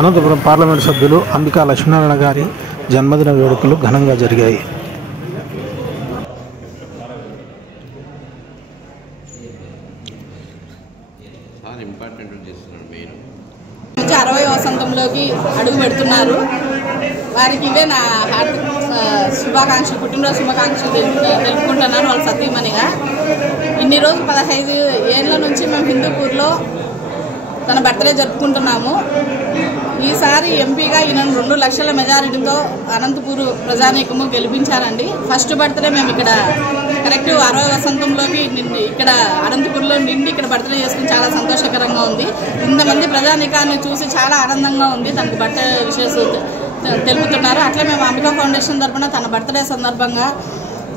Anantapuram parliament సభ్యులు అంబికా లక్ష్మీనారాయణ గారి జన్మదిన వేడుకలు ఘనంగా జరిగాయి. నుంచి 60వ వసంతంలోకి అడుగు పెడుతున్నారు. వారికి ఇవే నా హార్దిక శుభాకాంక్షలు, పుట్టినరోజు శుభాకాంక్షలు తెలుపుకుంటున్నాను వాళ్ళ సతీమణిగా. ఇన్ని రోజులు 15 ఏళ్ళ నుంచి మేము హిందూపూర్లో తన బర్త్డే జరుపుకుంటున్నాము. ఈసారి ఎంపీగా ఈయన 2 లక్షల మెజారిటీతో అనంతపూర్ ప్రజానీకము గెలిపించారండి. ఫస్ట్ బర్త్డే మేము ఇక్కడ కరెక్ట్ 60వ వసంతంలోకి ఇక్కడ అనంతపూర్లో ఇక్కడ బర్త్డే చేసుకుని చాలా సంతోషకరంగా ఉంది. ఇంతమంది ప్రజానీకాన్ని చూసి చాలా ఆనందంగా ఉంది. తనకు బర్త్డే విషయాలు తెలుపుతున్నారు. అట్లా మేము అంబికా ఫౌండేషన్ తరఫున తన బర్త్డే సందర్భంగా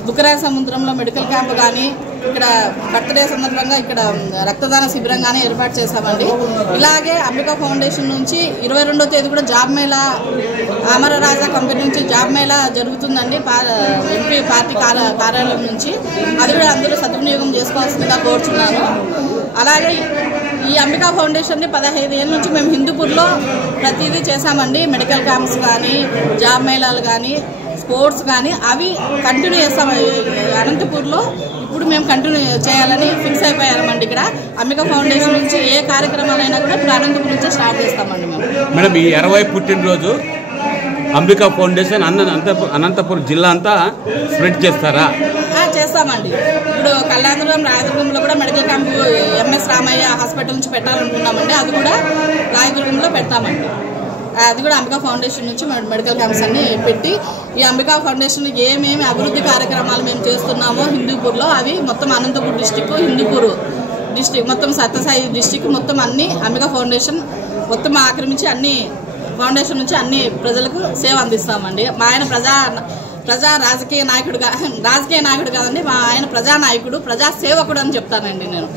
బుకరాయ సముద్రంలో మెడికల్ క్యాంప్ కానీ, ఇక్కడ బర్త్డే సందర్భంగా ఇక్కడ రక్తదాన శిబిరం కానీ ఏర్పాటు చేశామండి. ఇలాగే అంబికా ఫౌండేషన్ నుంచి 22వ తేదీ కూడా జాబ్ మేళా, అమరరాజా కంపెనీ నుంచి జాబ్ మేళా జరుగుతుందండి ఎంపీ పార్టీ కార్యాలయం నుంచి. అది కూడా అందరూ సద్వినియోగం చేసుకోవాల్సిందిగా కోరుచున్నాను. అలాగే ఈ అంబికా ఫౌండేషన్ని 15 ఏళ్ళ నుంచి మేము హిందూపూర్లో ప్రతిదీ చేశామండి. మెడికల్ క్యాంప్స్ కానీ, జాబ్ మేళాలు కానీ, స్పోర్ట్స్ కానీ అవి కంటిన్యూ చేస్తాం. అనంతపూర్లో ఇప్పుడు మేము కంటిన్యూ చేయాలని ఫిక్స్ అయిపోయామండి. ఇక్కడ అంబికా ఫౌండేషన్ నుంచి ఏ కార్యక్రమాలైనా కూడా ఇప్పుడు అనంతపూర్ నుంచే స్టార్ట్ చేస్తామండి మేము. మేడం, ఈ 60వ పుట్టినరోజు అంబికా ఫౌండేషన్ అనంతపురం జిల్లా అంతా స్ప్రెడ్ చేస్తారా? చేస్తామండి. ఇప్పుడు కళ్యాణదుర్గం, రాయదుర్గంలో కూడా medical camp MS Ramaiah hospital నుంచి పెట్టాలనుకున్నామండి. అది కూడా రాయదుర్గంలో పెడతామండి. అది కూడా అంబికా ఫౌండేషన్ నుంచి మెడికల్ క్యాంప్స్ అన్ని పెట్టి ఈ అంబికా ఫౌండేషన్ ఏమేమి అభివృద్ధి కార్యక్రమాలు మేము చేస్తున్నామో హిందూపూర్లో అవి మొత్తం అనంతపూర్ డిస్టిక్, హిందూపూర్ డిస్టిక్, మొత్తం సత్యసాయి డిస్టిక్ మొత్తం అన్ని అంబికా ఫౌండేషన్ మొత్తం ఆక్రమించి అన్ని ఫౌండేషన్ నుంచి అన్ని ప్రజలకు సేవ అందిస్తామండి. మా ఆయన రాజకీయ నాయకుడు కాదండి, మా ఆయన ప్రజానాయకుడు, ప్రజాసేవకుడు అని చెప్తానండి నేను.